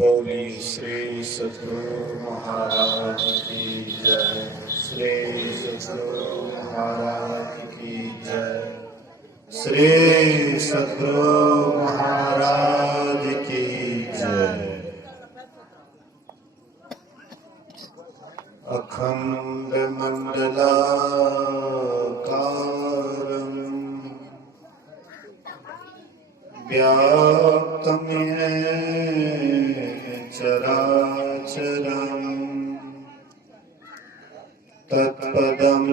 बोली श्री सद्गुरु महाराज की जय। श्री सद्गुरु महाराज की जय। श्री सद्गुरु महाराज की जय। अखंड मंडलाकारं व्याप्तं येन चराचरं तत्पदं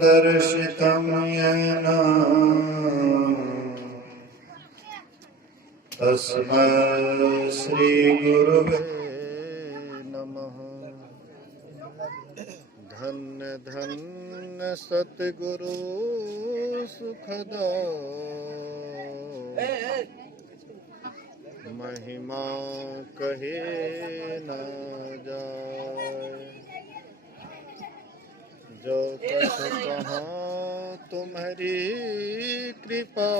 दर्शितं येन तस्मै श्री गुरुवे नमः। धन्य धन्य सतगुरु सुखदा महिमा कहे न जाए। जो कछ कहाँ तुम्हारी कृपा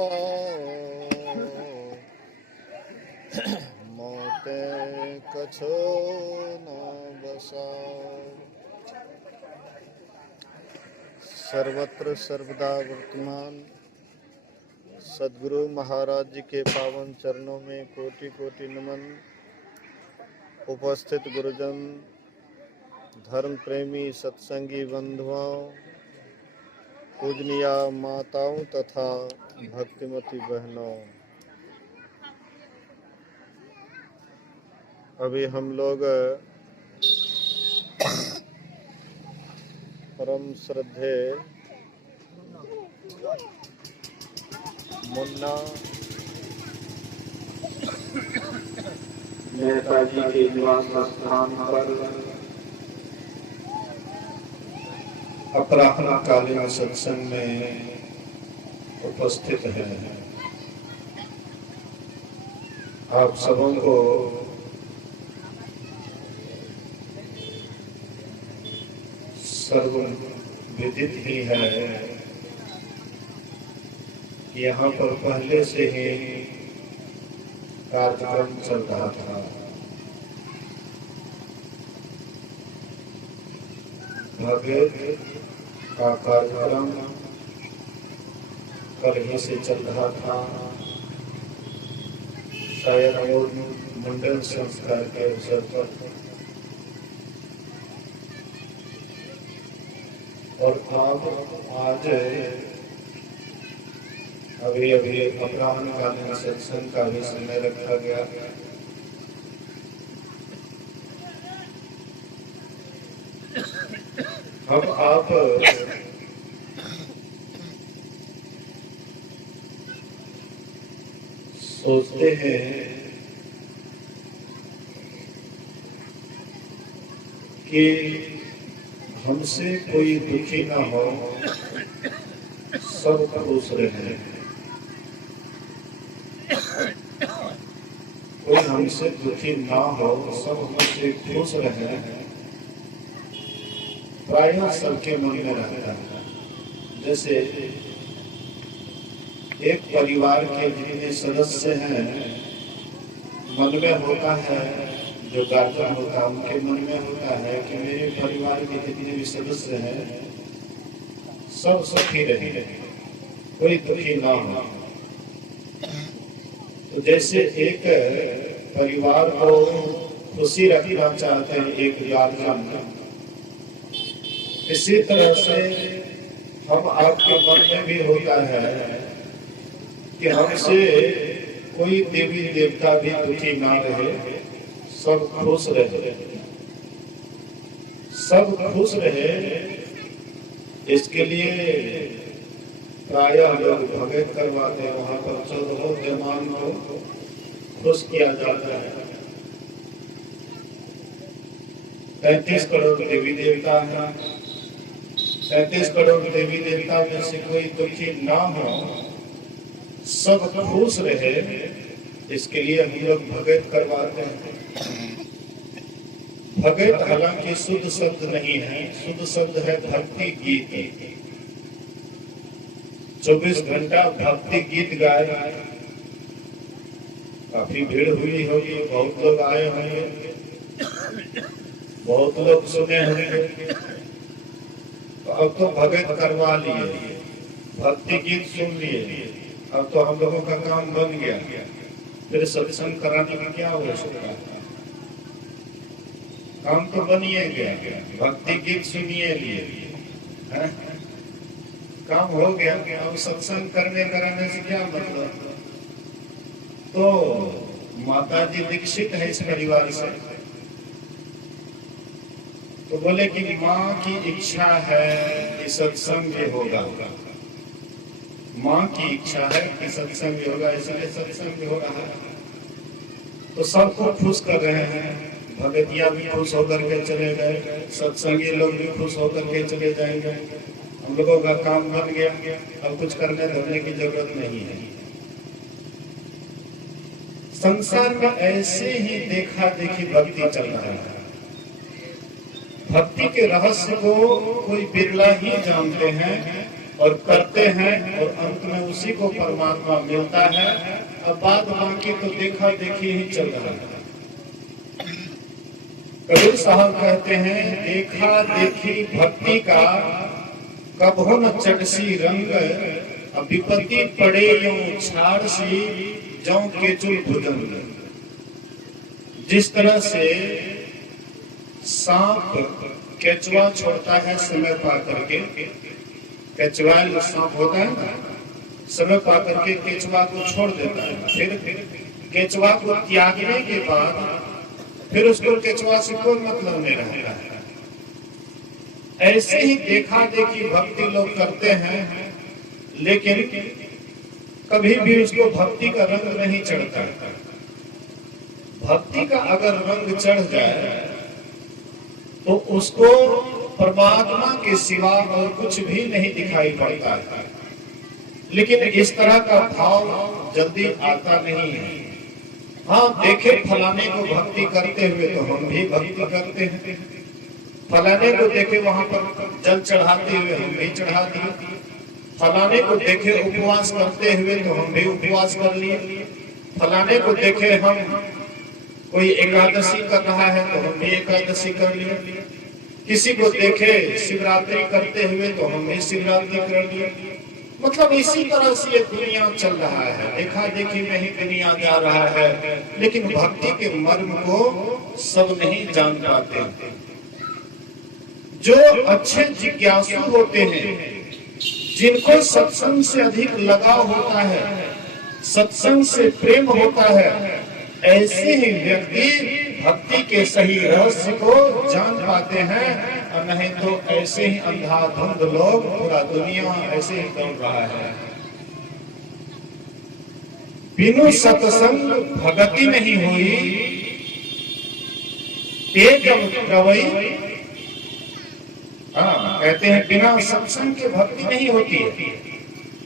मोते कछो न बसा। सर्वत्र सर्वदा वर्तमान सद्गुरु महाराज जी के पावन चरणों में कोटि कोटि नमन। उपस्थित गुरुजन, धर्म प्रेमी सत्संगी बंधुओं, पूजनीय माताओं तथा भक्तिमती बहनों, अभी हम लोग परम श्रद्धे मुन्ना नेताजी के निवास स्थान पर अपराह्नकालीन सत्संग में उपस्थित हैं। आप सबों को सर्वविदित ही है कि यहाँ पर पहले से ही कार्यक्रम चल रहा था। भगवत का कार्यक्रम कल ही से चल रहा था। शायद मंडल संस्कार के अवसर पर और आज अभी अपराह्नकालीन सत्संग का भी समय रखा गया। अब आप सोचते हैं कि हमसे कोई दुखी ना हो, सब खुश रहे। कोई हमसे दुखी ना हो, सब हमसे खुश रहे, प्रायः सबके मन में रहता है। जैसे एक परिवार के जितने सदस्य हैं, मन में होता है, जो गार्जियन होता है उनके मन में होता है कि मेरे परिवार के जितने भी सदस्य हैं सब सुखी रहे, कोई दुखी ना हो। तो जैसे एक परिवार को खुशी रखना चाहते हैं एक गार्जियन, इसी तरह से हम आपके मन में भी होता है कि हमसे कोई देवी देवता भी दुखी ना रहे, सब खुश रहे, सब खुश रहे। इसके लिए प्रायः लोग भगत करवाते हैं। वहां पर 14 देवान को खुश किया जाता है। 35 करोड़ देवी देवता है। 35 करोड़ देवी देवता में से कोई दुखी ना हो, सब खुश रहे, इसके लिए हम लोग भगत करवाते हैं। भगत हालांकि शुद्ध शब्द नहीं है, शुद्ध शब्द है भक्ति गीत। 24 घंटा भक्ति गीत गाए काफी भीड़ हुई होगी, बहुत लोग आए होंगे, बहुत लोग सुने होंगे। तो अब तो भगत करवा लिए, भक्ति गीत सुन लिए, अब तो हम लोगों का काम बन गया, फिर सत्संग कराने का क्या आवश्यकता है? काम तो बनिए गया, भक्ति गीत सुनिए लिए, है? काम हो गया। अब सत्संग करने कराने से क्या मतलब? तो माता जी दीक्षित है इस परिवार से, तो बोले कि माँ की इच्छा है कि सत्संग होगा, माँ की इच्छा है कि सत्संग होगा, इसलिए सत्संग हो रहा है। तो सबको खुश कर रहे हैं, भगतिया भी खुश होकर के चले गए, सत्संगी लोग भी खुश होकर के चले जाएंगे। हम लोगों का काम बन गया, अब कुछ करने धरने की जरूरत नहीं है। संसार में ऐसे ही देखा देखी भक्ति चल रहा है। भक्ति के रहस्य को कोई बिरला ही जानते हैं और करते हैं, और अंत में उसी को परमात्मा मिलता है। अब बात बाकी तो देखा देखी ही चल रहा है। कबीर साहब कहते हैं, देखा देखी भक्ति का कभो न चढ़सी रंग, विपत्ति पड़े यूं छाड़ सी जौ केचुल भुजंग। जिस तरह से सांप केचुआ छोड़ता है समय पा करके, केचुआ सांप होता है ना, समय पा करके केचुआ को छोड़ देता है, फिर केचुआ को त्यागने के बाद फिर उसको केचुआ से कोई मतलब नहीं रहता है। ऐसे ही देखा देखी भक्ति लोग करते हैं, लेकिन कभी भी उसको भक्ति का रंग नहीं चढ़ता। भक्ति का अगर रंग चढ़ जाए तो उसको परमात्मा के सिवा और कुछ भी नहीं दिखाई पड़ता है। लेकिन इस तरह का भाव जल्दी आता नहीं है। हाँ, देखे फलाने को भक्ति करते हुए तो हम भी भक्ति करते हैं, फलाने को देखे वहां पर जल चढ़ाते हुए हम भी चढ़ा दिए, फलाने को देखे उपवास करते हुए तो हम भी उपवास कर लिए, फलाने को देखे हम कोई एकादशी कर रहा है तो हम भी एकादशी कर लिए, किसी को देखे शिवरात्रि करते हुए तो हम भी शिवरात्रि कर लिए। मतलब इसी तरह से ये दुनिया चल रहा है, देखा देखी में ही दुनिया जा रहा है, लेकिन भक्ति के मर्म को सब नहीं जान पाते। जो अच्छे जिज्ञासु होते हैं, जिनको सत्संग से अधिक लगाव होता है, सत्संग से प्रेम होता है, ऐसे ही व्यक्ति भक्ति के सही रहस्य को जान पाते हैं, और नहीं तो ऐसे ही अंधाधुंध लोग, पूरा दुनिया ऐसे ही दौड़ रहा है। बिनु सत्संग भगति नहीं हुई, तेजम प्रवई। हाँ, कहते हैं बिना सत्संग के भक्ति नहीं होती है,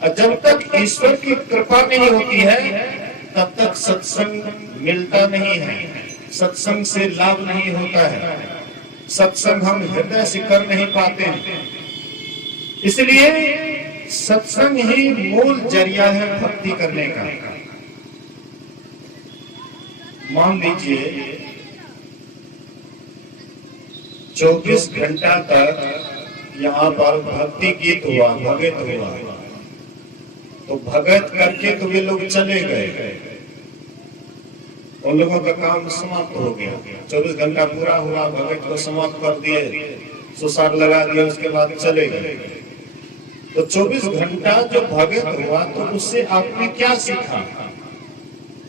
और जब तक ईश्वर की कृपा नहीं होती है तब तक सत्संग मिलता नहीं है, सत्संग से लाभ नहीं होता है, सत्संग हम हृदय से कर नहीं पाते हैं। इसलिए सत्संग ही मूल जरिया है भक्ति करने का। मान लीजिए 24 घंटा तक यहाँ पर भक्ति गीत हुआ, भगत हुआ, तो भगत करके तो वे लोग चले गए, उन लोगों का काम समाप्त हो गया। 24 घंटा पूरा हुआ, भगत को समाप्त कर दिए, सुसार लगा दिया, उसके बाद चले गए। तो 24 घंटा जो भगत हुआ तो उससे आपने क्या सीखा,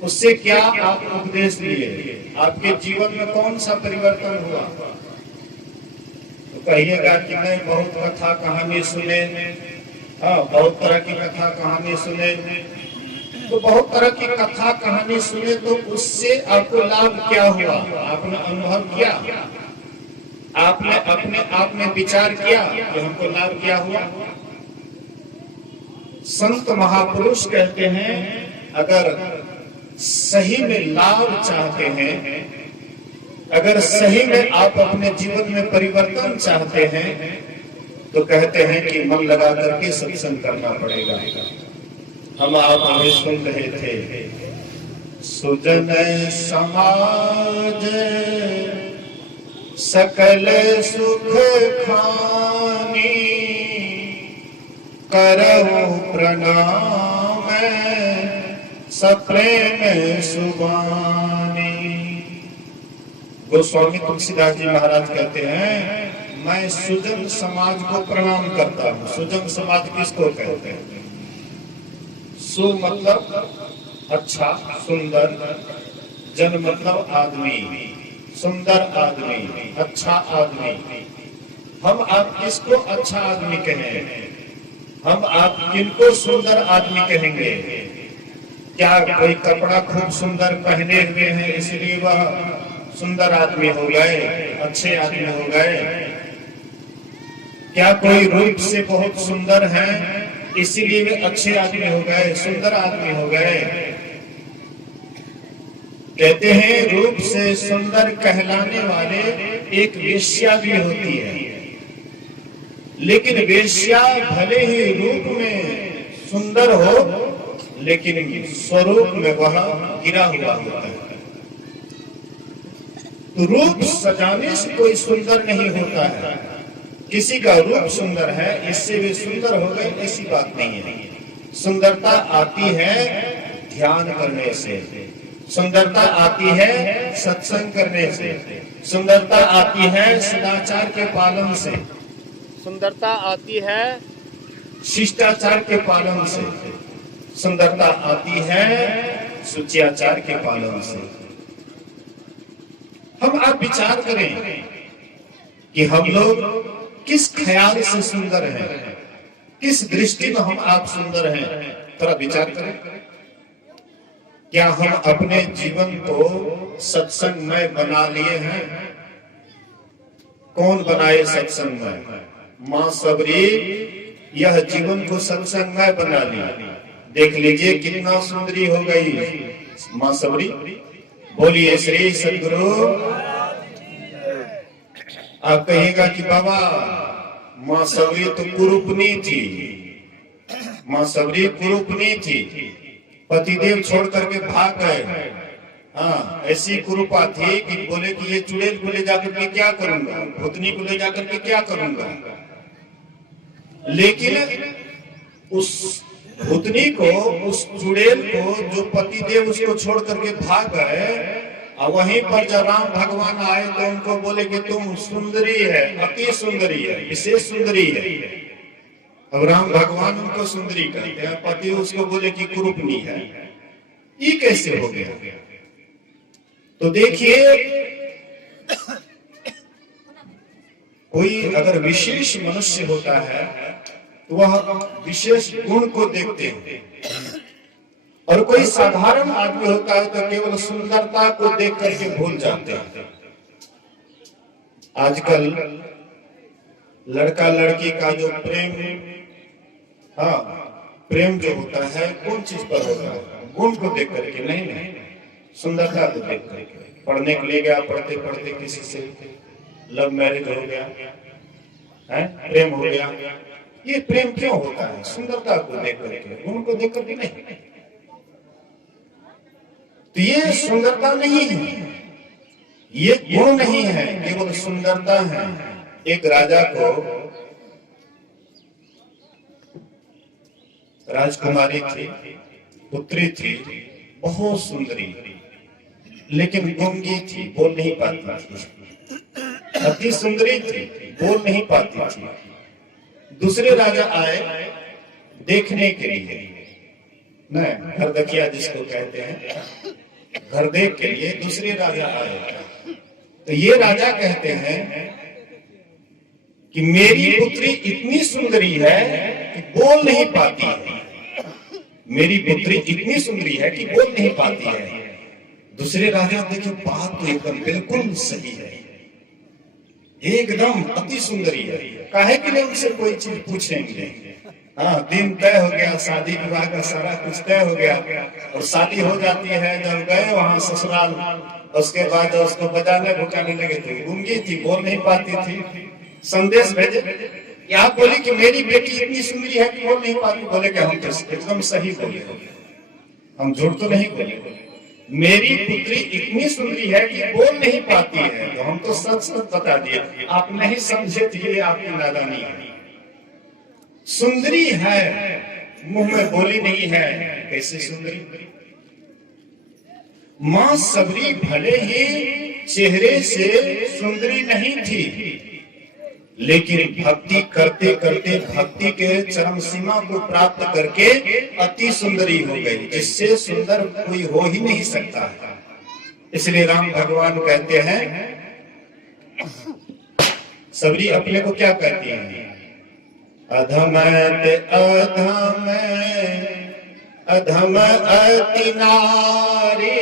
उससे क्या आप उपदेश लिए, आपके जीवन में कौन सा परिवर्तन हुआ? तो कहिएगा कि नहीं, बहुत कथा कहानी सुने, हाँ बहुत तरह की कथा कहानी सुने। तो बहुत तरह की कथा कहानी सुने तो उससे आपको लाभ क्या हुआ? आपने अनुभव किया, आपने अपने आप में विचार किया कि हमको लाभ क्या हुआ? संत महापुरुष कहते हैं, अगर सही में लाभ चाहते हैं, अगर सही में आप अपने जीवन में परिवर्तन चाहते हैं, तो कहते हैं कि मन लगा करके सत्संग करना पड़ेगा। हम आप हमें सुन रहे थे, सुजन समाज सकल सुख खानी, करहु प्रणाम सप्रेम सुबानी। गोस्वामी तुलसीदास जी महाराज कहते हैं, मैं सुजन समाज को प्रणाम करता हूँ। सुजन समाज किसको कहते हैं? सु मतलब अच्छा, सुंदर, जन मतलब आदमी, सुंदर आदमी, अच्छा आदमी। हम आप किसको अच्छा आदमी कहें? हम आप किनको सुंदर आदमी कहेंगे? क्या कोई कपड़ा खूब सुंदर पहने हुए हैं इसलिए वह सुंदर आदमी हो गए, अच्छे आदमी हो गए? क्या कोई रूप से बहुत सुंदर है इसीलिए वे अच्छे आदमी हो गए, सुंदर आदमी हो गए? कहते हैं रूप से सुंदर कहलाने वाले एक वेश्या भी होती है, लेकिन वेश्या भले ही रूप में सुंदर हो लेकिन स्वरूप में वह गिरा हुआ होता है। तो रूप सजाने से कोई सुंदर नहीं होता है। किसी का रूप सुंदर है इससे वे सुंदर हो गए ऐसी बात नहीं है। सुंदरता आती है ध्यान करने से, सुंदरता आती है सत्संग करने से, सुंदरता आती है सदाचार के पालन से, सुंदरता आती है शिष्टाचार के पालन से, सुंदरता आती है सुचियाचार के पालन से। हम आप विचार करें कि हम लोग किस ख्याल से सुंदर हैं, किस दृष्टि में हम आप सुंदर हैं, थोड़ा विचार करें। क्या हम अपने जीवन को सत्संगमय बना लिए हैं? कौन बनाए सत्संगमय? मां सबरी यह जीवन को सत्संगमय बना लिया। देख लीजिए कितना सुंदरी हो गई मां सबरी। बोलिए श्री सद्गुरु। आप कहिएगा कि बाबा मां सबरी तो कुरूपनी थी, मां सबरी कुरूपनी थी, पतिदेव छोड़ करके भाग गए। हाँ, ऐसी कुरूपा थी कि बोले कि ये चुड़ैल को ले जाकर के क्या करूंगा, भूतनी को ले जाकर के क्या करूंगा। लेकिन उस भूतनी को, उस चुड़ैल को जो पतिदेव उसको छोड़ करके भाग गए, और वहीं पर जब राम भगवान आए तो उनको बोले कि तुम सुंदरी है, अति सुंदरी है, विशेष सुंदरी है। अब राम भगवान उनको सुंदरी कहते हैं, पति उसको बोले कि कुरूपनी है। ये कैसे हो गया? तो देखिए, कोई अगर विशेष मनुष्य होता है तो वह विशेष गुण को देखते हैं, और कोई साधारण आदमी होता है तो केवल सुंदरता को देख करके भूल जाते हैं। आजकल लड़का लड़की का जो प्रेम, हाँ प्रेम जो होता है कौन चीज पर होता है? गुण को देख करके नहीं, सुंदरता को देख करके। पढ़ने के लिए गया, पढ़ते पढ़ते किसी से लव मैरिज हो गया है, प्रेम हो गया। ये प्रेम क्यों होता है? सुंदरता को देख करके, गुण को देख करके नहीं। तो ये सुंदरता नहीं है, ये गुण नहीं है, केवल सुंदरता है। एक राजा को राजकुमारी थी, पुत्री थी, बहुत सुंदरी, लेकिन गूंगी थी, बोल नहीं पाती थी। अति सुंदरी थी, बोल नहीं पाती थी। दूसरे राजा आए देखने के लिए, नहीं घर देखिया जिसको कहते हैं, घर देख के लिए दूसरे राजा आए। तो ये राजा कहते हैं कि मेरी पुत्री इतनी सुंदरी है कि बोल नहीं पाती है, मेरी पुत्री इतनी सुंदरी है कि बोल नहीं पाती है। दूसरे राजा देखिए, बात तो एकदम बिल्कुल सही है, एकदम अति सुंदरी है। काहे के लिए उनसे कोई चीज पूछेंगे? हाँ, दिन तय हो गया, शादी विवाह का सारा कुछ तय हो गया, और शादी हो जाती है। जब गए वहां ससुराल, उसके बाद उसको बजाने भुकाने लगे थे। गूंगी थी, बोल नहीं पाती थी। संदेश भेजे कि आप बोली कि मेरी बेटी इतनी सुंदरी है कि बोल नहीं पाती। बोले कि हम तो एकदम सही बोले, हम झूठ तो नहीं बोले। मेरी पुत्री इतनी सुंदरी है कि बोल नहीं पाती है। तो हम तो सच सच बता दिए, आप नहीं समझे तो ये आपकी नादानी है। सुंदरी है, मुंह में बोली नहीं है, कैसे सुंदरी? मां सबरी भले ही चेहरे से सुंदरी नहीं थी, लेकिन भक्ति करते करते भक्ति के चरम सीमा को प्राप्त करके अति सुंदरी हो गई, जिससे सुंदर कोई हो ही नहीं सकता। इसलिए राम भगवान कहते हैं, सबरी अपने को क्या कहती है? अधम अधम अधम अति नारी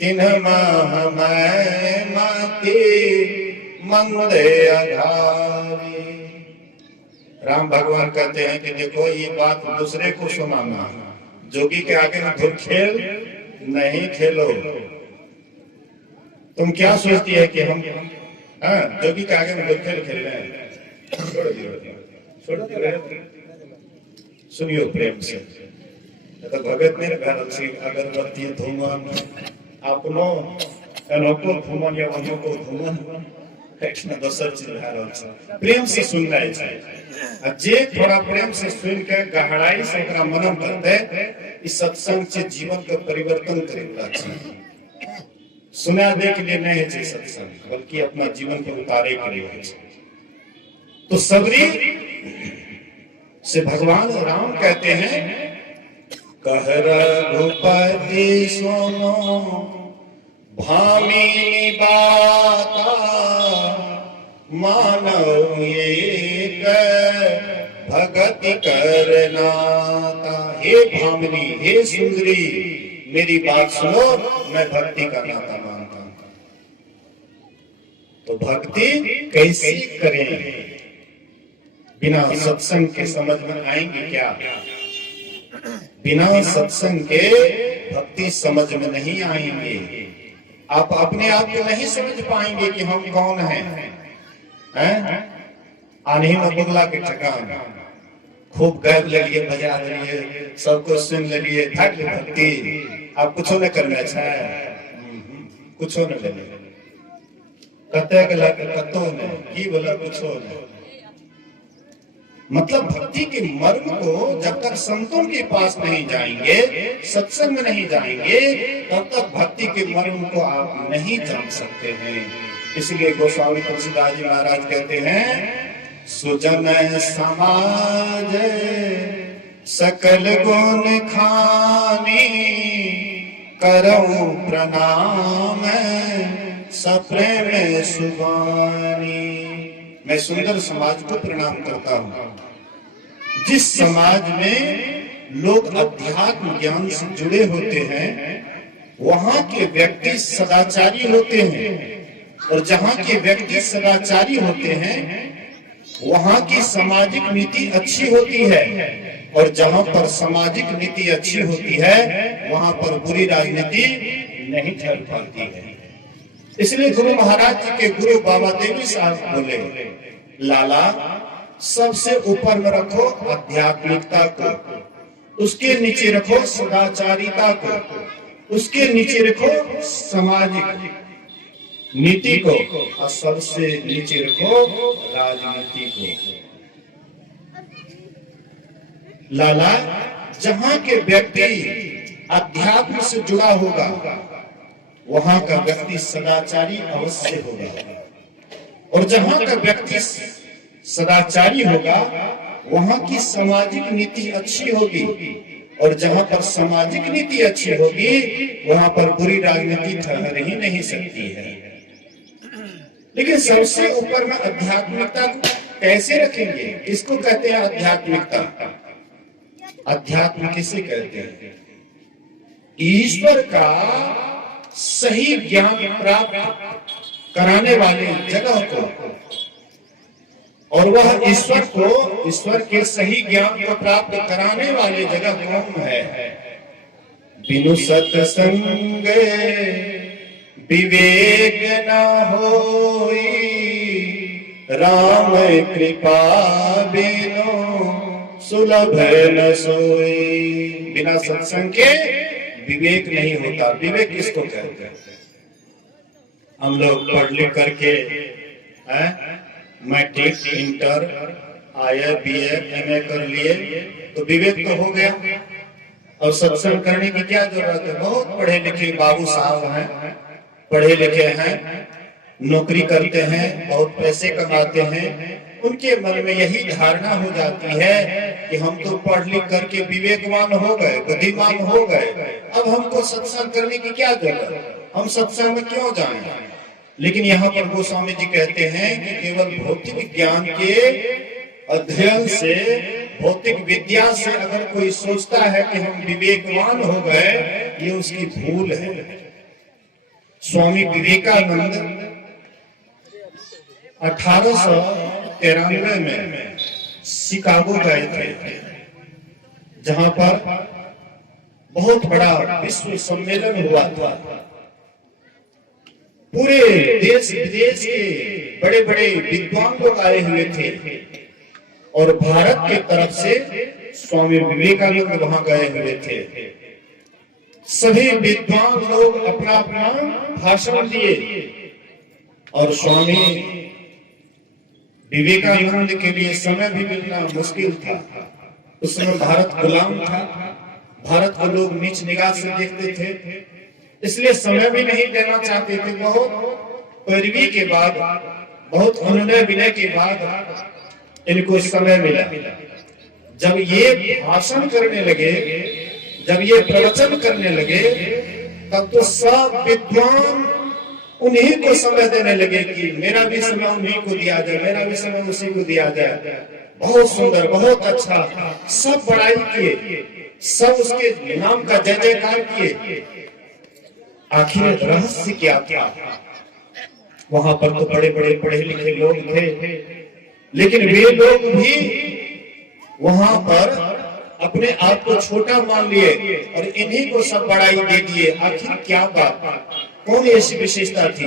तिन्ह मति मंदे अधारी। राम भगवान कहते हैं कि देखो, ये बात दूसरे को सुनाना, जोगी के आगे में धुन खेल नहीं खेलो। तुम क्या सोचती है कि हम जोगी के आगे में धुन खेल खेल रहे हैं? सुनियो प्रेम से, तो भगत ने अच्छी अगरबत्ती धूमन अपनो अनोखो धूमन या अनोखो धूमन दोसर चीज भए रहल छै। प्रेम से सुननाइ छै, जे थोड़ा प्रेम से सुन के गहराई से ओकरा मनन करते, इस सत्संग से जीवन के परिवर्तन करेगा छै। सुना दे के लिए नहीं है सत्संग, बल्कि अपना जीवन को उतारे के लिए है। तो सबरी से भगवान राम कहते हैं, कह रघुपति सुनो भामिनी बाता, मानव एक भगति करनाता। हे भामिनी, हे सुंदरी, मेरी बात सुनो, मैं भक्ति का नाता मानता हूं। तो भक्ति कैसे करें? बिना सत्संग के समझ में आएंगे क्या? बिना सत्संग के भक्ति समझ में नहीं आएंगे। आप अपने आप को नहीं समझ पाएंगे कि हम कौन हैं। आन्ही में बुगला के ठकान, खूब गायब ले लिए, बजा दिए, सबको सुन लिए, थक भक्ति। आप कुछ न करना चाहे, कुछ न ले कते कतो ने की बोला, कुछ न। मतलब भक्ति के मर्म को जब तक संतों के पास नहीं जाएंगे, सत्संग में नहीं जाएंगे, तब तक भक्ति के मर्म को आप नहीं जान सकते हैं। इसलिए गोस्वामी तुलसीदास जी महाराज कहते हैं, सुजन समाज सकल गुण खानी, करऊं प्रणाम सप्रेम सुबानी। मैं सुंदर समाज को प्रणाम करता हूं, जिस समाज में लोग अध्यात्म ज्ञान से जुड़े होते हैं, वहां के व्यक्ति सदाचारी होते हैं। और जहां के व्यक्ति सदाचारी होते हैं, वहां की सामाजिक नीति अच्छी होती है। और जहां पर सामाजिक नीति अच्छी होती है, वहां पर बुरी राजनीति नहीं चल पाती है। इसलिए गुरु महाराज जी के गुरु बाबा देवी साहब बोले, लाला सबसे ऊपर में रखो आध्यात्मिकता को, उसके नीचे रखो सदाचारिता को, उसके नीचे रखो सामाजिक नीति को, और सबसे नीचे रखो राजनीति को। लाला, जहां के व्यक्ति अध्यात्म से जुड़ा होगा, वहां का व्यक्ति सदाचारी अवश्य होगा। और जहां का व्यक्ति सदाचारी होगा, वहां की सामाजिक नीति अच्छी होगी। और जहां पर सामाजिक नीति अच्छी होगी, वहां पर बुरी राजनीति ठहर ही नहीं सकती है। लेकिन सबसे ऊपर में आध्यात्मिकता को कैसे रखेंगे? इसको कहते हैं आध्यात्मिकता। अध्यात्म किसे कहते हैं? ईश्वर का सही ज्ञान प्राप्त कराने वाले जगह को, और वह ईश्वर को, ईश्वर के सही ज्ञान को प्राप्त कराने वाले जगह कौन है? बिनु सत्संग विवेक न होई, राम कृपा बिनु सुलभ न सोई। बिना सत्संग के विवेक नहीं होता। विवेक किसको कहते हैं? हम लोग पढ़ लिख करके matric, inter, IE, BE, MA कर लिए तो विवेक तो हो गया। और सत्संग करने की क्या जरूरत है? बहुत पढ़े लिखे बाबू साहब हैं, पढ़े लिखे हैं, नौकरी करते हैं, बहुत पैसे कमाते हैं, उनके मन में यही धारणा हो जाती है कि हम तो पढ़ लिख करके विवेकवान हो गए, बुद्धिमान हो गए, अब हमको सत्संग करने की क्या जरूरत, हम सत्संग में क्यों जाएं? लेकिन यहाँ पर गोस्वामी जी कहते हैं कि केवल भौतिक ज्ञान के अध्ययन से, भौतिक विद्या से अगर कोई सोचता है कि हम विवेकवान हो गए, ये उसकी भूल है। स्वामी विवेकानंद 1893 में शिकागो गए थे, जहां पर बहुत बड़ा विश्व सम्मेलन हुआ था। पूरे देश विदेश के बड़े बड़े विद्वान लोग आए हुए थे और भारत की तरफ से स्वामी विवेकानंद वहां गए हुए थे। सभी विद्वान लोग अपना अपना भाषण दिए और स्वामी विवेकानंद के लिए समय भी मिलना मुश्किल था। उस समय भारत गुलाम था, भारत को लोग नीच निगाह से देखते थे, इसलिए समय भी नहीं देना चाहते थे। बहुत पैरवी के बाद, बहुत अनुनय विनय के बाद इनको समय मिला। जब ये भाषण करने लगे, जब ये प्रवचन करने लगे, तब तो सब विद्वान उन्हीं को समय देने लगे कि मेरा भी समय उन्हीं को दिया जाए, मेरा भी समय उसी को दिया जाए। बहुत सुंदर, बहुत अच्छा, सब बड़ाई किए, सब उसके नाम का जय जयकार किए। आखिर रहस्य क्या था? वहां पर तो बड़े बड़े पढ़े लिखे लोग थे, लेकिन वे लोग भी वहां पर अपने आप को छोटा मान लिए और इन्हीं को सब बड़ाई दे दिए। आखिर क्या बात, कौन ऐसी विशेषता थी?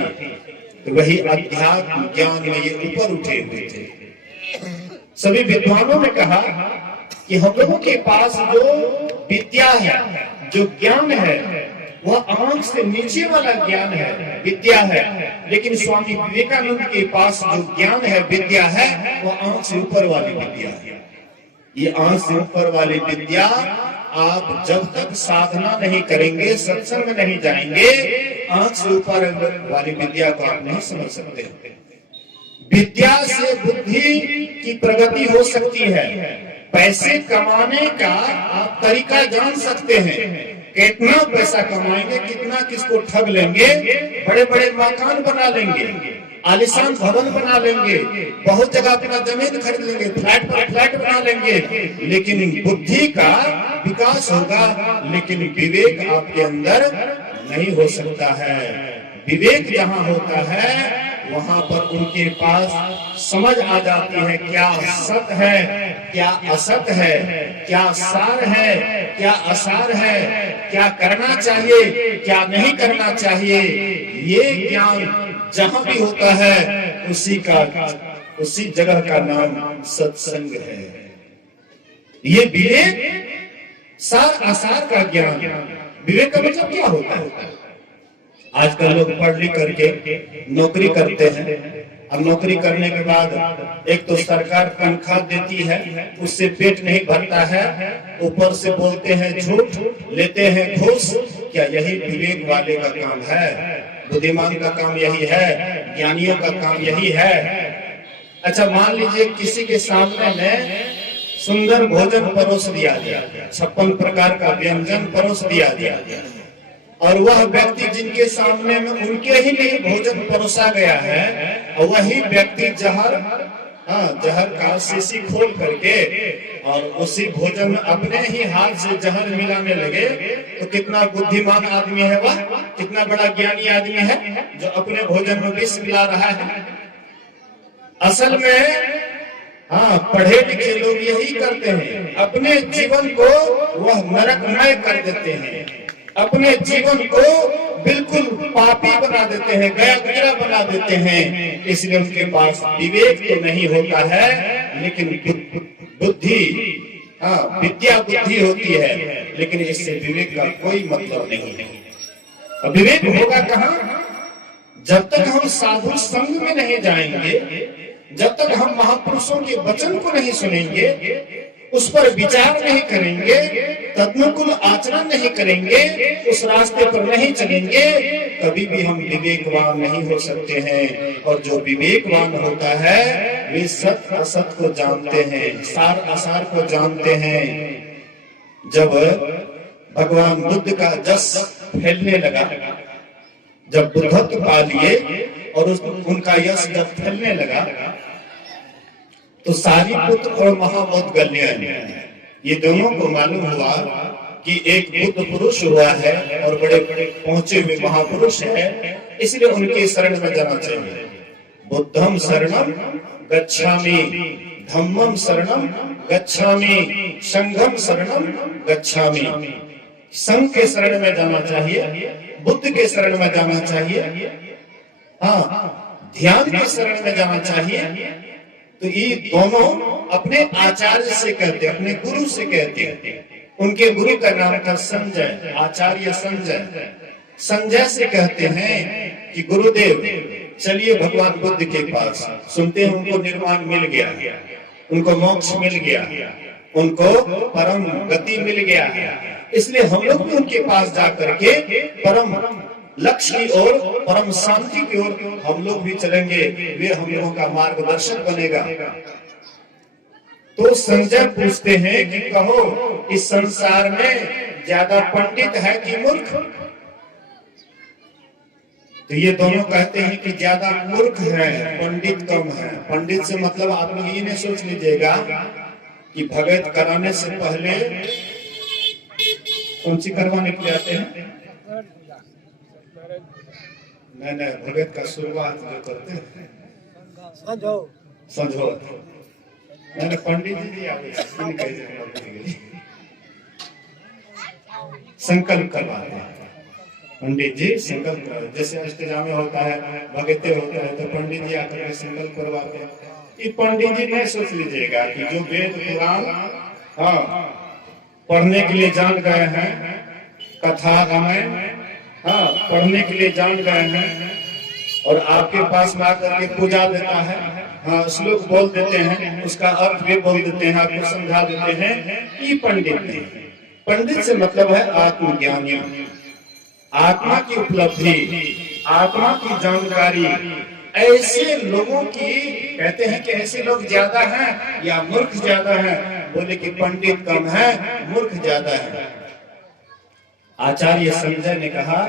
तो वही अध्यात्म ज्ञान में ये ऊपर उठे हुए थे। सभी विद्वानों ने कहा कि हम लोगों के पास जो विद्या है, जो ज्ञान है, वह आंख से नीचे वाला ज्ञान है, विद्या है। लेकिन स्वामी विवेकानंद के पास जो ज्ञान है, विद्या है, वह आंख से ऊपर वाली विद्या है। ये आंख से ऊपर वाली विद्या आप जब तक साधना नहीं करेंगे, सत्संग में नहीं जाएंगे, आंख से ऊपर वाली विद्या को आप नहीं समझ सकते। विद्या से बुद्धि की प्रगति हो सकती है। पैसे कमाने का आप तरीका जान सकते हैं, कितना पैसा कमाएंगे, कितना किसको ठग लेंगे, बड़े बड़े मकान बना लेंगे, आलिशान भवन बना लेंगे, बहुत जगह अपना जमीन खरीद लेंगे, फ्लैट पर फ्लैट बना लेंगे, लेकिन बुद्धि का विकास होगा, लेकिन विवेक आपके अंदर नहीं हो सकता है। विवेक जहाँ होता है वहां पर उनके पास समझ आ जाती है क्या सत है, क्या असत है, क्या सार है, क्या असार है, क्या करना चाहिए, क्या नहीं करना चाहिए। ये ज्ञान जहां भी होता है उसी जगह का नाम सत्संग है। ये विवेक सार असार का ज्ञान। विवेक का मतलब क्या होता है? आजकल लोग पढ़ लिख करके नौकरी करते हैं। अब नौकरी करने के बाद एक तो सरकार तनख्वाह देती है, उससे पेट नहीं भरता है, ऊपर से बोलते हैं झूठ, लेते हैं घूस। क्या यही विवेक वाले का काम है? बुद्धिमान का काम यही है, ज्ञानियों का काम यही है। अच्छा, मान लीजिए किसी के सामने में सुंदर भोजन परोस दिया गया, 56 प्रकार का व्यंजन परोस दिया गया, और वह व्यक्ति जिनके सामने में उनके ही लिए भोजन परोसा गया है, और वही व्यक्ति जहर का शीशी खोल करके और उसी भोजन में अपने ही हाथ से जहर मिलाने लगे, तो कितना बुद्धिमान आदमी है वह, कितना बड़ा ज्ञानी आदमी है जो अपने भोजन में विष मिला रहा है। असल में पढ़े लिखे लोग यही करते हैं, अपने जीवन को वह नरकमय कर देते हैं, अपने जीवन को बिल्कुल पापी बना देते हैं, गया गुजरा बना देते हैं। इसलिए उनके पास विवेक तो नहीं होता है, लेकिन बुद्धि हाँ, विद्या बुद्धि होती है, लेकिन इससे विवेक का कोई मतलब नहीं है। और विवेक होगा कहाँ? जब तक हम साधु संग में नहीं जाएंगे, जब तक हम महापुरुषों के वचन को नहीं सुनेंगे, उस पर विचार नहीं करेंगे, तदनुकूल आचरण नहीं करेंगे, उस रास्ते पर नहीं चलेंगे, कभी भी हम विवेकवान नहीं हो सकते हैं। और जो विवेकवान होता है वे सत्य असत को जानते हैं, सार असार को जानते हैं। जब भगवान बुद्ध का जस फैलने लगा, जब बुद्धत्व पा लिए और उनका यश जब फैलने लगा, तो सारीपुत्र और महामौदगल्य ये दोनों को मालूम हुआ कि एक बुद्ध पुरुष हुआ है और बड़े बड़े पहुंचे हुए महापुरुष है, इसलिए उनके शरण में जाना चाहिए। बुद्धम शरणम गच्छामि, धम्मम शरणम गच्छामि, संघम शरणम गच्छामि। संघ के शरण में जाना चाहिए, बुद्ध के शरण में जाना चाहिए, हाँ, ध्यान के शरण में जाना चाहिए। तो ये दोनों अपने आचार्य से कहते, अपने गुरु से कहते। उनके गुरु का नाम था संजय, आचार्य संजय। संजय से कहते हैं कि गुरुदेव चलिए भगवान बुद्ध के पास। सुनते हैं उनको निर्वाण मिल गया, उनको मोक्ष मिल गया, उनको परम गति मिल गया, इसलिए हम लोग भी उनके पास जाकर के परम लक्ष्य की ओर, परम शांति की ओर हम लोग भी चलेंगे, वे हम लोगों का मार्गदर्शक बनेगा। तो संजय पूछते हैं कि कहो, इस संसार में ज्यादा पंडित है कि मूर्ख? तो ये दोनों कहते हैं कि ज्यादा मूर्ख है, पंडित कम है। पंडित से मतलब आप लोग ये नहीं सोच लीजिएगा कि भगत कराने से पहले कौन सी करवाने के लिए आते हैं? नहीं, भगत का शुरुआत जो करते हैं समझो, मैंने पंडित जी संकल्प करवाते हैं। पंडित जी संकल्प करवाते, जैसे अष्टजामे होता है, भगते होता है, तो पंडित जी आकर के संकल्प करवाते हैं। ये पंडित जी नहीं सोच लीजिएगा कि जो वेद पुराण हाँ पढ़ने के लिए जान गए हैं, कथा रामायण हाँ पढ़ने के लिए जान गए हैं, और आपके पास में आकर के पूजा देता है, हाँ श्लोक बोल देते हैं, उसका अर्थ भी बोल देते हैं, आपको समझा देते हैं, ये पंडित नहीं। पंडित से मतलब है आत्मज्ञानी, आत्मा की उपलब्धि, आत्मा की जानकारी। ऐसे लोगों की कहते हैं कि ऐसे लोग ज्यादा हैं या मूर्ख ज्यादा हैं? बोले कि पंडित कम है, मूर्ख ज्यादा है। आचार्य संजय ने कहा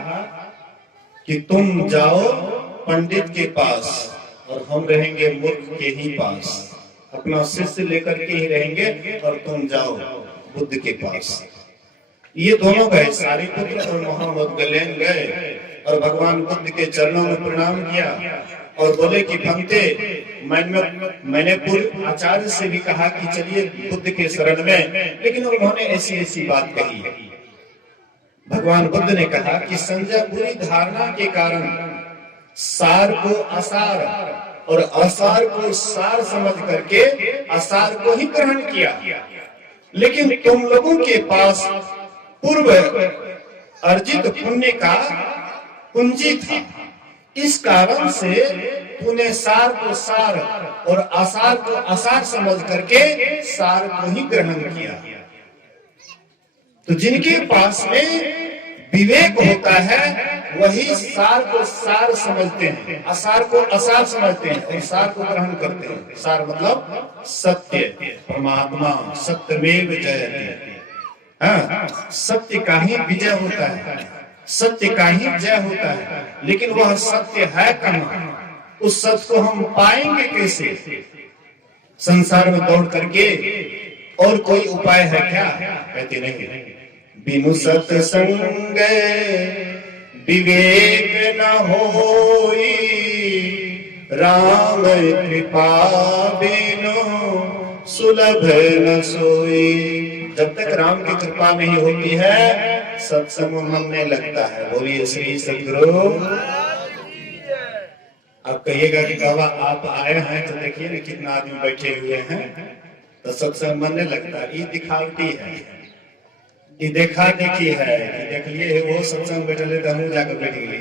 कि तुम जाओ पंडित के पास और हम रहेंगे मूर्ख के ही पास, अपना शिष्य लेकर के ही रहेंगे और तुम जाओ बुद्ध के पास। ये दोनों गए, सारीपुत्र और महामौदगल्य गए और भगवान बुद्ध के चरणों में प्रणाम किया और बोले कि भक्ते, मैंने पूर्व आचार्य से भी कहा कि चलिए बुद्ध के शरण में, लेकिन उन्होंने ऐसी ऐसी बात कही। भगवान बुद्ध ने कहा कि संजय बुरी धारणा के कारण सार को असार और असार को सार समझ करके असार को ही ग्रहण किया, लेकिन तुम लोगों के पास पूर्व अर्जित पुण्य का पूंजी था, इस कारण से तूने सार को सार और असार को असार समझ करके सार को ही ग्रहण किया। तो जिनके पास में विवेक होता है वही सार को सार समझते हैं, असार को असार समझते हैं और सार को ग्रहण करते हैं। सार मतलब सत्य, परमात्मा, सत्यमेव जयते। हाँ, सत्य का ही विजय होता है, सत्य का ही जय होता है, लेकिन वह सत्य है कहाँ? उस सत्य को हम पाएंगे कैसे? संसार में दौड़ करके और कोई उपाय है क्या? कहते नहीं, बिनु सत्संग विवेक न होई, राम कृपा बिनु सुलभ न सोई। जब तक राम की कृपा नहीं होती है सत्संग मन में लगता है। बोलिए श्री सद्गुरु। आप कहिएगा कि बाबा आप आए हैं तो देखिए ना कितना आदमी बैठे हुए हैं, तो सत्संग मन नहीं लगता। ये दिखावटी है, ये देखा देखी है कि देख लिए वो सत्संग बैठे तो हम जाकर बैठ गए,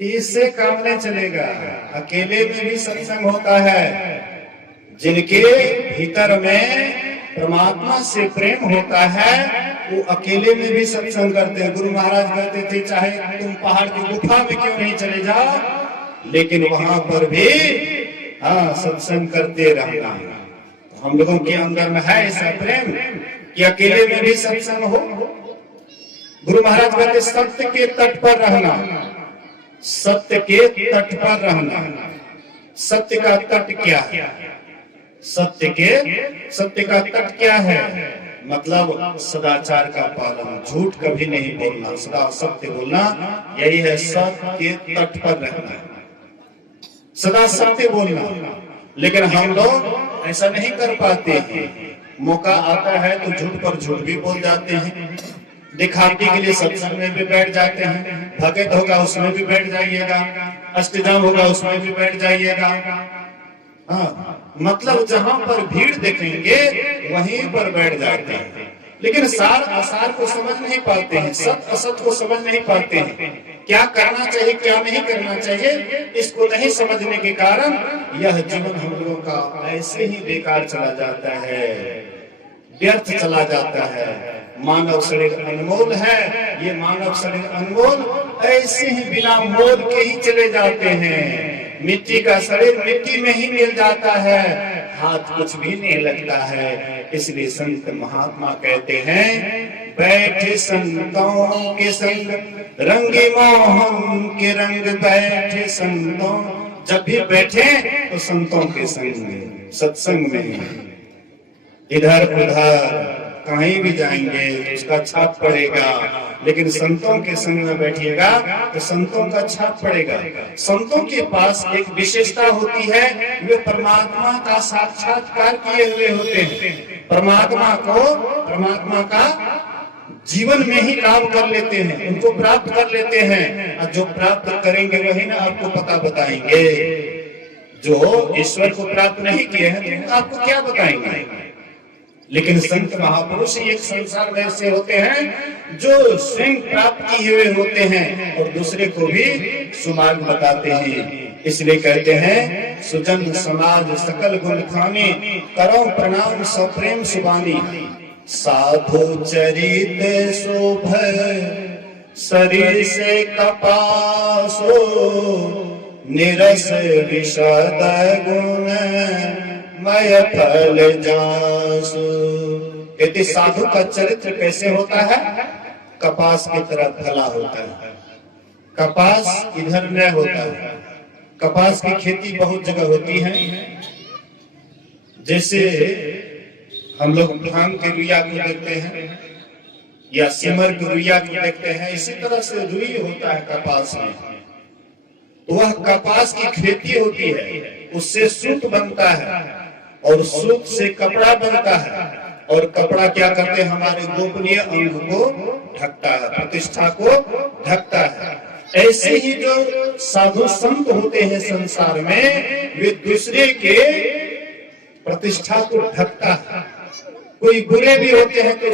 इससे काम नहीं चलेगा। अकेले में भी सत्संग होता है। जिनके भीतर में परमात्मा से प्रेम होता है वो अकेले में भी सत्संग करते हैं। गुरु महाराज कहते थे चाहे तुम पहाड़ की गुफा में क्यों नहीं चले जाओ, लेकिन वहां पर भी सत्संग करते रहना। हम लोगों के अंदर में है ऐसा प्रेम कि अकेले में भी सत्संग हो। गुरु महाराज कहते सत्य के तट पर रहना, सत्य के तट पर रहना। सत्य का तट क्या है? सत्य का तट क्या है? मतलब सदाचार का पालन, झूठ कभी नहीं बोलना, सदा सत्य बोलना, यही है सत्य के तट पर रहना, सदा सत्य बोलना। लेकिन हम लोग ऐसा नहीं कर पाते हैं। मौका आता है तो झूठ पर झूठ भी बोल जाते हैं, दिखावटी के लिए सत्संग में भी बैठ जाते हैं। भगत होगा उसमें भी बैठ जाइएगा, अष्टजाम होगा उसमें भी बैठ जाइएगा। मतलब जहां पर भीड़ देखेंगे वहीं पर बैठ जाते हैं, लेकिन सार असार को समझ नहीं पाते हैं, सत असत को समझ नहीं पाते हैं। क्या करना चाहिए क्या नहीं करना चाहिए इसको नहीं समझने के कारण यह जीवन हम लोगों का ऐसे ही बेकार चला जाता है, व्यर्थ चला जाता है। मानव शरीर अनमोल है, ये मानव शरीर अनमोल ऐसे ही बिना मोल के ही चले जाते हैं। मिट्टी का शरीर मिट्टी में ही मिल जाता है, हाथ कुछ भी नहीं लगता है। इसलिए संत महात्मा कहते हैं बैठे संतों के संग रंगे मोहन के रंग, बैठे संतों, जब भी बैठे तो संतों के संग में, सत्संग में। इधर उधर कहीं भी जाएंगे तो उसका छाप पड़ेगा, लेकिन संतों के संग में बैठिएगा तो संतों का छाप पड़ेगा। संतों के पास एक विशेषता होती है, वे परमात्मा का साक्षात्कार किए हुए होते हैं। परमात्मा का जीवन में ही लाभ कर लेते हैं, उनको प्राप्त कर लेते हैं। और जो प्राप्त करेंगे वही ना आपको पता बताएंगे। जो ईश्वर को प्राप्त नहीं किए हैं तो आपको क्या बताएंगे। लेकिन संत महापुरुष एक संसार में ऐसे होते हैं जो स्वयं प्राप्त किए हुए होते हैं और दूसरे को भी सुमार्ग बताते हैं। इसलिए कहते हैं सुजन समाज सकल गुण खाने, करो प्रणाम सप्रेम सुबानी। साधु चरित शोभ शरीर से कपासो, निरस विशद गुण मय फल जासु। कहते साधु का चरित्र कैसे होता है? कपास की तरह फला होता है। कपास इधर न होता है। कपास की खेती बहुत जगह होती है। जैसे हम लोग भांग के रुइया को देखते हैं या सिमर के रुइया को देखते हैं, इसी तरह से रुई होता है कपास में। वह कपास की खेती होती है, उससे सूत बनता है और सूत से कपड़ा बनता है। और कपड़ा क्या करते हैं? हमारे गोपनीय अंग को ढकता है, प्रतिष्ठा को ढकता है। ऐसे ही जो साधु संत होते हैं संसार में, वे दूसरे के प्रतिष्ठा को ढकता है। कोई बुरे भी होते हैं तो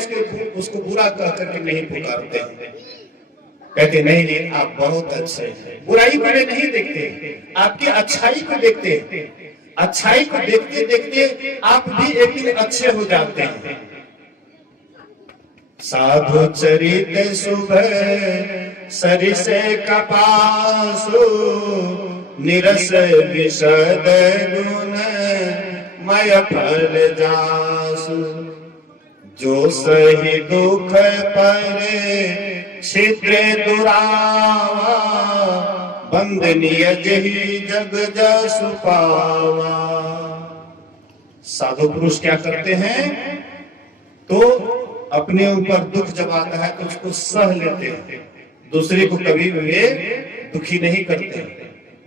उसको बुरा कह करके नहीं पुकारते, कहते नहीं आप बहुत अच्छे हैं। बुराई बड़े नहीं देखते, आपकी अच्छाई को देखते हैं। अच्छाई को देखते देखते आप भी एक दिन अच्छे हो जाते हैं। साधु चरित शुभ सरि से कपासो, निरस विशद गुण मय फल जासु। जो सही दुख परे छिद्र दुरावा, बंदनीय जही जग जसु पावा। साधु पुरुष क्या करते हैं? तो अपने ऊपर दुख जब आता है तो उसको सह लेते हैं, दूसरे को कभी भी वे दुखी नहीं करते।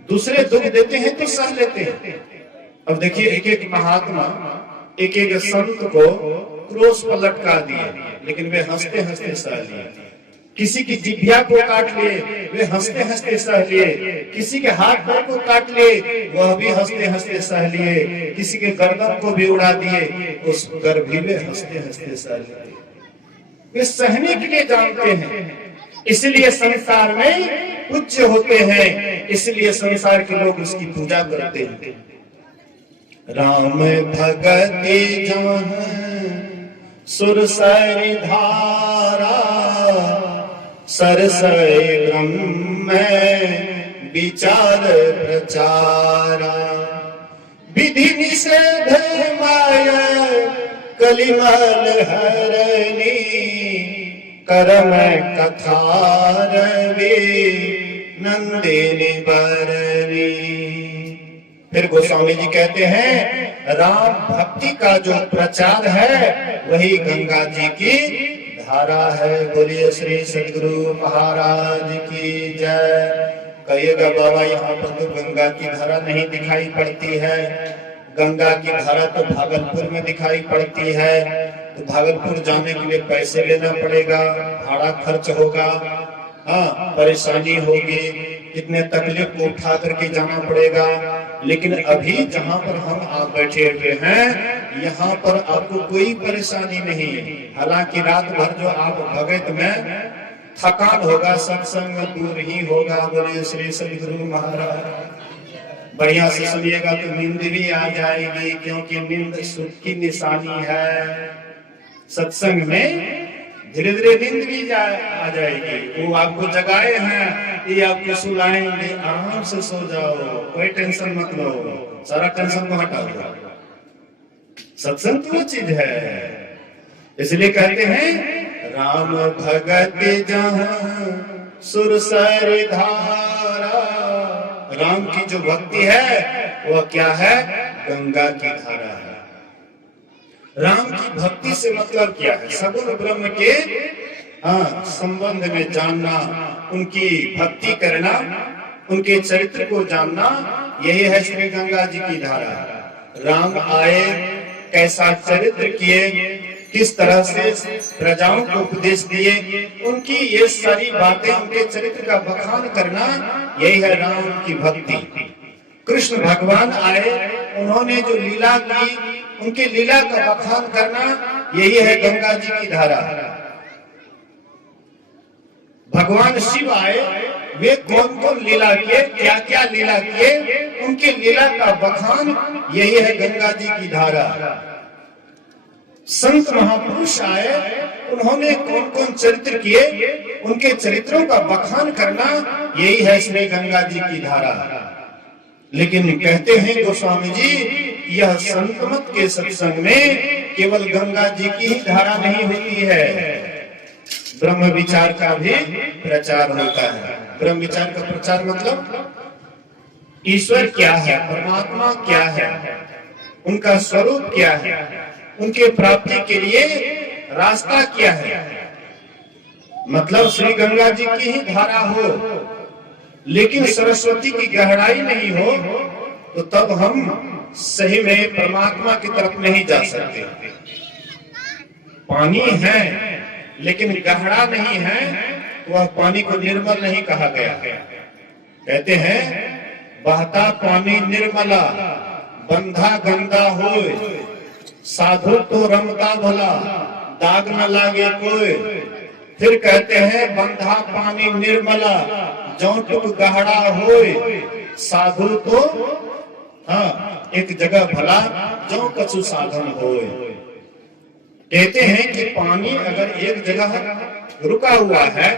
दूसरे दुख देते हैं तो सह लेते हैं। अब देखिए एक एक महात्मा एक एक संत को क्रोश पर लटका दिए, लेकिन वे हंसते हंसते सह लिए। किसी की जिह्वा को काट ले, वे हंसते हंसते सह लिए। किसी के हाथ पैर को काट ले, वह भी हंसते हंसते सह लिए। किसी के गर्दन को भी उड़ा दिए, उस पर भी वे हंसते हंसते सह लिए। वे सहने के लिए जानते हैं, इसलिए संसार में पूज्य होते हैं, इसलिए संसार के लोग उसकी पूजा करते हैं। राम भगति जहाँ सुरसरि धारा, सरसय ब्रह्म विचार प्रचारा। विधि निषेध माया कलिमल हरणी, करम कथा रवि नंदिनी बरनी। फिर गोस्वामी जी कहते हैं राम भक्ति का जो प्रचार है वही गंगा जी की धारा है। बोलिए श्री सद्गुरु महाराज की जय। कहिएगा बाबा यहाँ पर तो गंगा की धारा नहीं दिखाई पड़ती है। गंगा की धारा तो भागलपुर में दिखाई पड़ती है, तो भागलपुर जाने के लिए पैसे लेना पड़ेगा, भाड़ा खर्च होगा, हाँ परेशानी होगी, इतने तकलीफ को उठा करके जाना पड़ेगा। लेकिन अभी जहाँ पर हम आप बैठे हुए हैं यहाँ पर आपको कोई परेशानी नहीं। हालांकि रात भर जो आप भगत में थकान होगा, सत्संग दूर ही होगा। बोलिए श्री सद्गुरु महाराज। बढ़िया से सुनिएगा तो नींद भी आ जाएगी, क्योंकि नींद सुख की निशानी है। सत्संग में धीरे धीरे नींद भी आ जाएगी। वो आपको जगाए हैं, ये आपको सुलाएंगे, आराम से सो जाओ, कोई टेंशन मत लो, सारा टेंशन को हटा दो। सत्संग तो वो चीज है, इसलिए कहते हैं राम भगत जहाँ सुरसरि धारा। राम की जो भक्ति है वह क्या है? गंगा की धारा है। राम की भक्ति से मतलब क्या है? सगुण ब्रह्म के संबंध में जानना, उनकी भक्ति करना, उनके चरित्र को जानना, यही है श्री गंगा जी की धारा। राम आए, कैसा चरित्र किए, किस तरह से प्रजाओं को उपदेश दिए, उनकी ये सारी बातें, उनके चरित्र का बखान करना, यही है राम की भक्ति। कृष्ण भगवान आए, उन्होंने जो लीला की, उनकी लीला का बखान करना, यही है गंगा जी की धारा। भगवान शिव आए, वे कौन कौन लीला किए, क्या क्या लीला किए, उनकी लीला का बखान, यही है गंगा जी की धारा। संत महापुरुष आए, उन्होंने कौन कौन चरित्र किए, उनके चरित्रों का बखान करना, यही है श्री गंगा जी की धारा। लेकिन कहते हैं गोस्वामी जी, यह संत मत के सत्संग में केवल गंगा जी की ही धारा नहीं होती है, ब्रह्म विचार का भी प्रचार होता है। ब्रह्म विचार का प्रचार मतलब ईश्वर क्या है, परमात्मा क्या है, उनका स्वरूप क्या है, उनके प्राप्ति के लिए रास्ता क्या है। मतलब श्री गंगा जी की ही धारा हो, लेकिन सरस्वती की गहराई नहीं हो, तो तब हम सही में परमात्मा की तरफ नहीं जा सकते। पानी है लेकिन गहरा नहीं है, वह पानी को निर्मल नहीं कहा गया। कहते हैं बहता पानी निर्मला, बंधा गंदा होए, साधु तो रमता भला, दाग न लागे कोई। फिर कहते हैं बंधा पानी निर्मला, जौटुक गहरा होए, साधु तो एक जगह भला, जो कछु साधन होए। कहते हैं कि पानी अगर एक जगह रुका हुआ है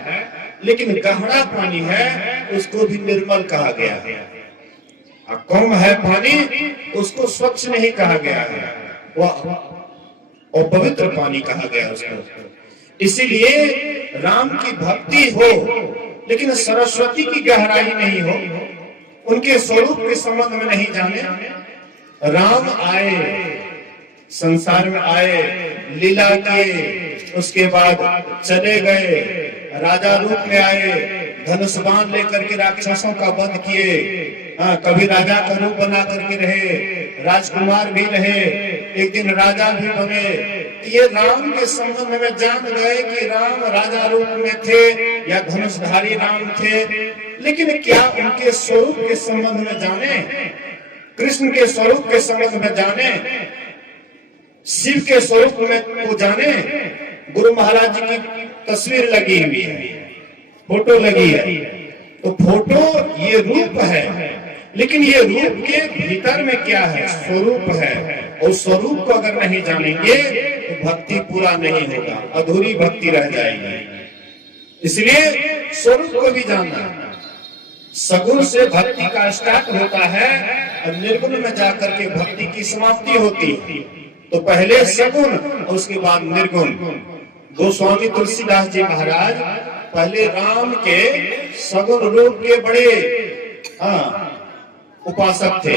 लेकिन गहरा पानी है, उसको भी निर्मल कहा गया है। कम है पानी, उसको स्वच्छ नहीं कहा गया है, वह अपवित्र पानी कहा गया उसको। इसीलिए राम की भक्ति हो लेकिन सरस्वती की गहराई नहीं हो, उनके स्वरूप के संबंध में नहीं जाने। राम आए, संसार में आए, लीला किए, उसके बाद चले गए, राजा रूप में आए, धनुष बाण लेकर के राक्षसों का वध किए। कभी राजा का रूप बना करके रहे, राजकुमार भी रहे, एक दिन राजा भी बने, ये राम के संबंध में जान गए कि राम राजा रूप में थे या धनुषधारी राम थे, लेकिन क्या उनके स्वरूप के संबंध में जाने, कृष्ण के स्वरूप के संबंध में जाने, शिव के स्वरूप में वो जाने। गुरु महाराज जी की तस्वीर लगी हुई है, फोटो लगी है, तो फोटो ये रूप है, लेकिन ये रूप के भीतर में क्या है, स्वरूप है। और स्वरूप को अगर नहीं जानेंगे तो भक्ति पूरा नहीं होगा, अधूरी भक्ति रह जाएगी। इसलिए स्वरूप को भी जानना। सगुण से भक्ति का स्टार्ट होता है और निर्गुण में जाकर के भक्ति की समाप्ति होती है। तो पहले सगुण और उसके बाद निर्गुण। गोस्वामी तुलसीदास जी महाराज पहले राम के सगुण रूप के बड़े उपासक थे।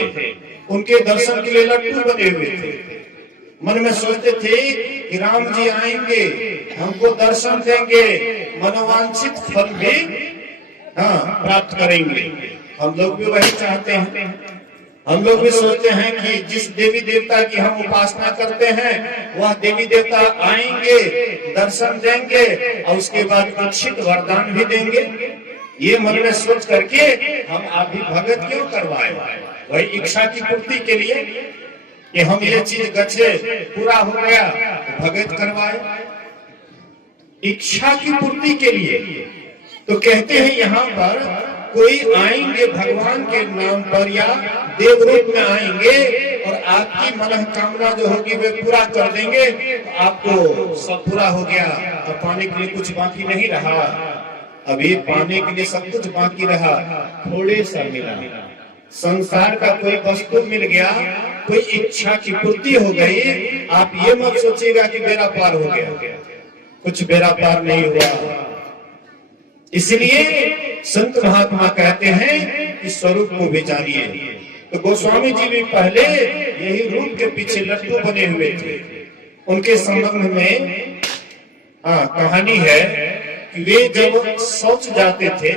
उनके दर्शन के लिए लट्टू बने हुए थे। मन में सोचते थे कि राम जी आएंगे, हमको दर्शन देंगे, मनोवांछित फल भी प्राप्त करेंगे। हम लोग भी वही चाहते हैं। हम लोग भी सोचते हैं कि जिस देवी देवता की हम उपासना करते हैं वह देवी देवता आएंगे, दर्शन देंगे और उसके बाद इच्छित वरदान भी देंगे। ये मन में सोच करके हम अभी भगत क्यों करवाए, वही इच्छा की पूर्ति के लिए कि हम ये चीज गच्छे पूरा हो गया तो भगत करवाए, इच्छा की पूर्ति के लिए। तो कहते हैं यहाँ पर कोई आएंगे भगवान के नाम पर या देव रूप में आएंगे और आपकी मनोकामना जो होगी वे पूरा कर देंगे, तो आपको सब पूरा हो गया और पाने के लिए कुछ बाकी नहीं रहा। अभी पाने के लिए सब कुछ बाकी रहा, थोड़े सा मिला। संसार का कोई वस्तु मिल गया, कोई इच्छा की पूर्ति हो गई, आप ये मत सोचिएगा कि बेड़ा पार हो गया, कुछ बेड़ा पार नहीं हुआ। इसलिए संत महात्मा कहते हैं कि स्वरूप को भी जानिए। तो गोस्वामी जी भी पहले यही रूप के पीछे लट्टू बने हुए थे। उनके संबंध में कहानी है कि वे जब शौच जाते थे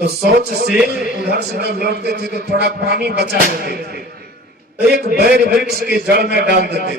तो शौच से उधर से जब लौटते थे तो थोड़ा पानी बचा लेते थे, तो एक बैर वृक्ष के जड़ में डाल देते थे।